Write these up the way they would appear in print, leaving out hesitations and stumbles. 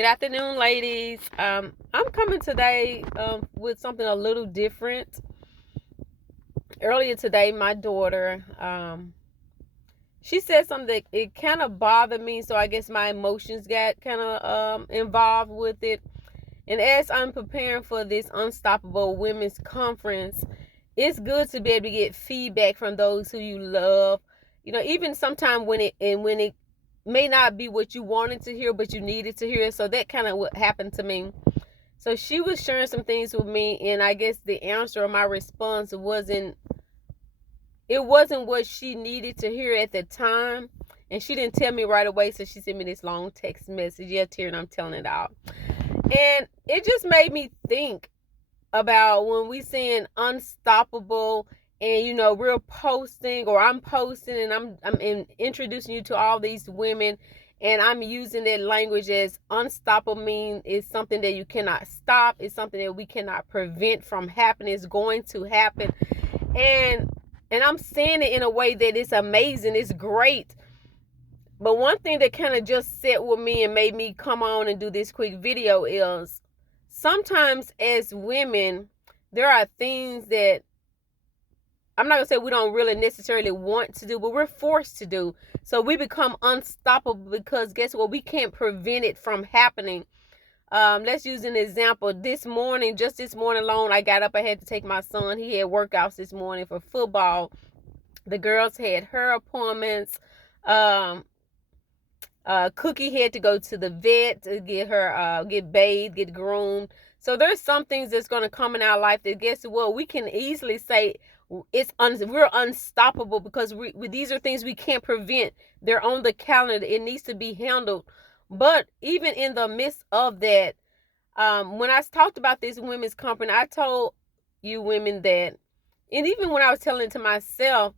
Good afternoon, ladies. I'm coming today with something a little different. Earlier today, my daughter, she said something that it kind of bothered me, so I guess my emotions got kind of involved with it. And as I'm preparing for this Unstoppable Women's Conference, it's good to be able to get feedback from those who you love. You know, even sometimes when it may not be what you wanted to hear, but you needed to hear. So that kind of what happened to me. So she was sharing some things with me, and I guess the answer or my response wasn't what she needed to hear at the time. And she didn't tell me right away, so she sent me this long text message. Yeah, Terry, I'm telling it out. And it just made me think about when we saying unstoppable, and we're posting, or I'm posting, and I'm introducing you to all these women, and I'm using that language as unstoppable mean is something that you cannot stop. It's something that we cannot prevent from happening. It's going to happen. And I'm saying it in a way that it's amazing. It's great. But one thing that kind of just sat with me and made me come on and do this quick video is sometimes as women, there are things that I'm not going to say we don't really necessarily want to do, but we're forced to do. So we become unstoppable because guess what? We can't prevent it from happening. Let's use an example. Just this morning alone, I got up. I had to take my son. He had workouts this morning for football. The girls had hair appointments. Cookie had to go to the vet to get her get bathed, get groomed. So there's some things that's going to come in our life that guess what, we can easily say we're unstoppable because these are things we can't prevent. They're on the calendar. It needs to be handled. But even in the midst of that, when I talked about this women's conference, I told you women that, and even when I was telling it to myself,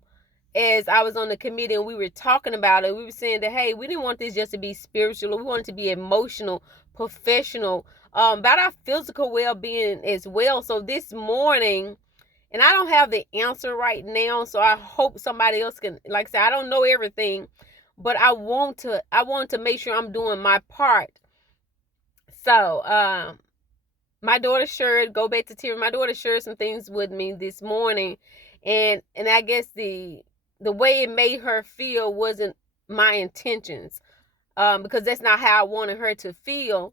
as I was on the committee and we were talking about it, we were saying that, hey, we didn't want this just to be spiritual. We wanted it to be emotional, professional, about our physical well-being as well. So this morning, and I don't have the answer right now, so I hope somebody else can, like I said, I don't know everything, but I want to make sure I'm doing my part. So, my daughter shared, go back to Terry, my daughter shared some things with me this morning, and I guess the way it made her feel wasn't my intentions, because that's not how I wanted her to feel.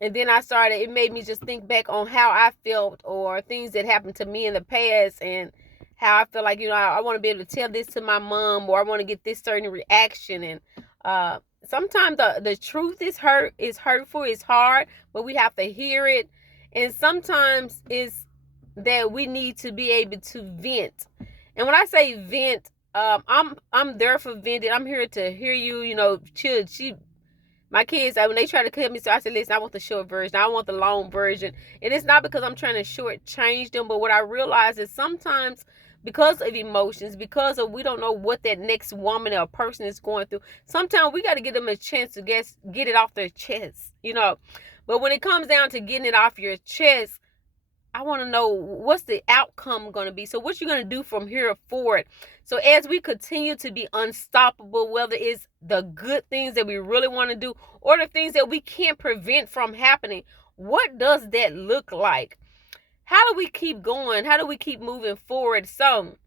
And then it made me just think back on how I felt or things that happened to me in the past, and how I feel like, I want to be able to tell this to my mom, or I want to get this certain reaction. And sometimes the truth is hurtful, it's hard, but we have to hear it. And sometimes it's that we need to be able to vent. And when I say vent, I'm there for venting. I'm here to hear you. My kids, when they try to cut me, so I said, listen, I want the short version. I want the long version. And it's not because I'm trying to shortchange them, but what I realize is sometimes because of emotions, because of we don't know what that next woman or person is going through, sometimes we got to give them a chance to get it off their chest, But when it comes down to getting it off your chest, I want to know what's the outcome going to be. So what you're going to do from here forward. So as we continue to be unstoppable, whether it's the good things that we really want to do or the things that we can't prevent from happening, what does that look like? How do we keep going? How do we keep moving forward? So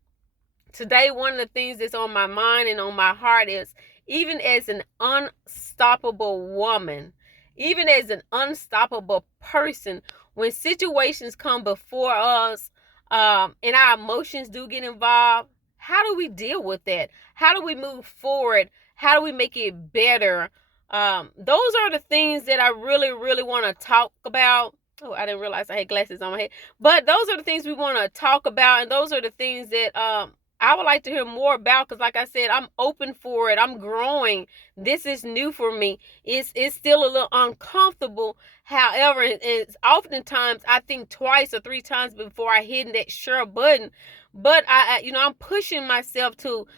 today, one of the things that's on my mind and on my heart is, even as an unstoppable woman, even as an unstoppable person, when situations come before us, and our emotions do get involved, how do we deal with that? How do we move forward? How do we make it better? Those are the things that I really, really want to talk about. Oh, I didn't realize I had glasses on my head. But those are the things we want to talk about, and those are the things that I would like to hear more about, because like I said, I'm open for it. I'm growing. This is new for me. It's still a little uncomfortable. However, it's oftentimes I think twice or three times before I hit that share button. But I'm pushing myself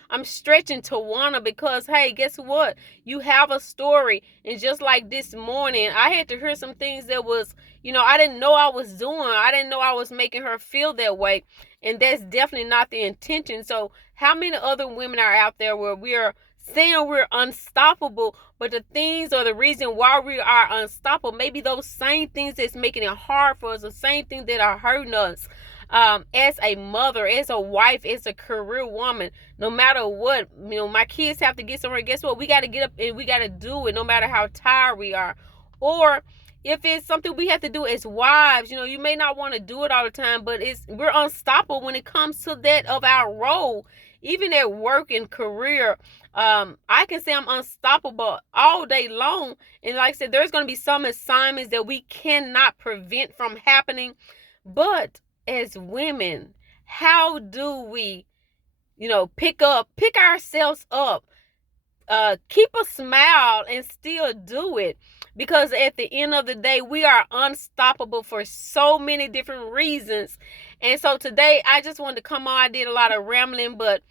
I'm stretching to wanna, because hey, guess what? You have a story. And just like this morning, I had to hear some things that was, I didn't know I was doing. I didn't know I was making her feel that way. And that's definitely not the intention. So how many other women are out there where we are saying we're unstoppable, but the things or the reason why we are unstoppable, maybe those same things that's making it hard for us, the same things that are hurting us. As a mother, as a wife, as a career woman, no matter what, my kids have to get somewhere. Guess what? We got to get up and we got to do it no matter how tired we are. Or if it's something we have to do as wives, you may not want to do it all the time, but we're unstoppable when it comes to that of our role. Even at work and career, I can say I'm unstoppable all day long. And like I said, there's going to be some assignments that we cannot prevent from happening. But as women, how do we, pick ourselves up, keep a smile and still do it? Because at the end of the day, we are unstoppable for so many different reasons. And so today, I just wanted to come on. I did a lot of rambling, but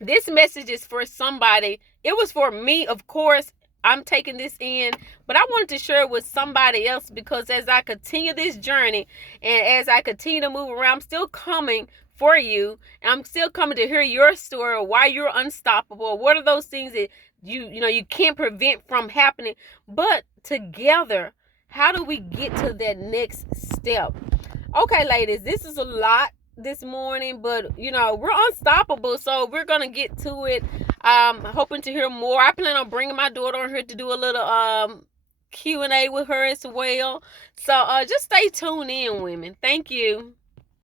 this message is for somebody. It was for me, of course. I'm taking this in, but I wanted to share it with somebody else, because as I continue this journey and as I continue to move around, I'm still coming for you, and I'm still coming to hear your story of why you're unstoppable. What are those things that you can't prevent from happening? But together, how do we get to that next step? Okay, ladies, this is a lot this morning, but we're unstoppable, so we're gonna get to it. Hoping to hear more. I plan on bringing my daughter on here to do a little Q&A with her as well, so just stay tuned in, women. Thank you.